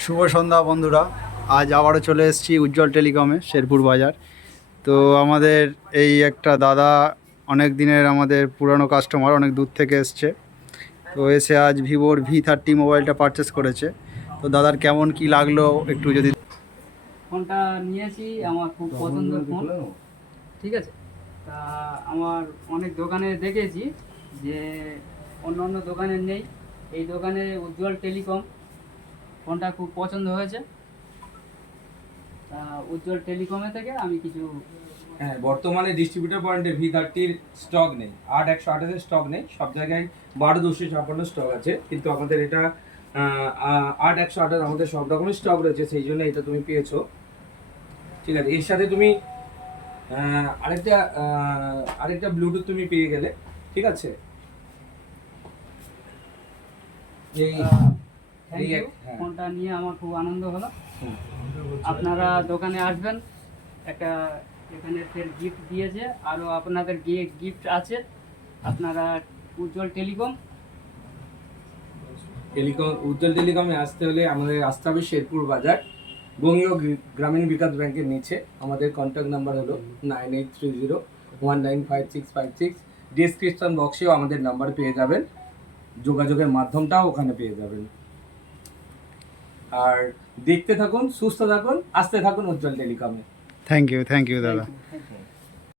শুভ সন্ধ্যা বন্ধুরা। আজ আবারও চলে এসেছি উজ্জ্বল টেলিকমে, শেরপুর বাজার। তো আমাদের এই একটা দাদা অনেক দিনের আমাদের পুরানো কাস্টমার, অনেক দূর থেকে এসছে। তো এসে আজ ভিভোর V30 মোবাইলটা পারচেস করেছে। তো দাদার কেমন কি লাগলো একটু যদি। ফোনটা নিয়েছি, আমার খুব পছন্দের ফোন। ঠিক আছে, তা আমার অনেক দোকানে দেখেছি যে অন্য অন্য দোকানে নেই, এই দোকানে উজ্জ্বল টেলিকম ফোনটা খুব পছন্দ হয়েছে। তা উজ্জ্বল টেলিকমে থেকে আমি কিছু হ্যাঁ, বর্তমানে ডিস্ট্রিবিউটর পয়েন্টে V30-র স্টক নেই, 8128-এর স্টক নেই। সব জায়গায় 12-256 স্টক আছে, কিন্তু আমাদের এটা 8128 আমাদের সব রকমের স্টক রয়েছে, সেই জন্য এটা তুমি পেয়েছো। ঠিক আছে, এর সাথে তুমি আরেকটা ব্লুটুথ তুমি পেয়ে গেলে। ঠিক আছে, এই থ্যাংক ইউ। হ্যাঁ। ফোনটা নিয়ে আমার খুব আনন্দ হলো। হুম। আপনারা দোকানে আসবেন, একটা এখানে ফের গিফট দিয়েছে, আরও আপনাদের গিফট আছে। আপনারা উজ্জ্বল উজ্জ্বল টেলিকমে আসতে হলে আমাদের আসতে হবে শেরপুর বাজার, বঙ্গীয় গ্রামীণ বিকাশ ব্যাংকের নিচে। আমাদের কন্ট্যাক্ট নাম্বার হলো 9830195656। ডিসক্রিপশন বক্সেও আমাদের নাম্বার পেয়ে যাবেন, যোগাযোগের মাধ্যমটাও ওখানে পেয়ে যাবেন। আর দেখতে থাকুন, সুস্থ থাকুন, আসতে থাকুন উজ্জ্বল টেলিকমে। থ্যাংক ইউ দাদা। Thank you.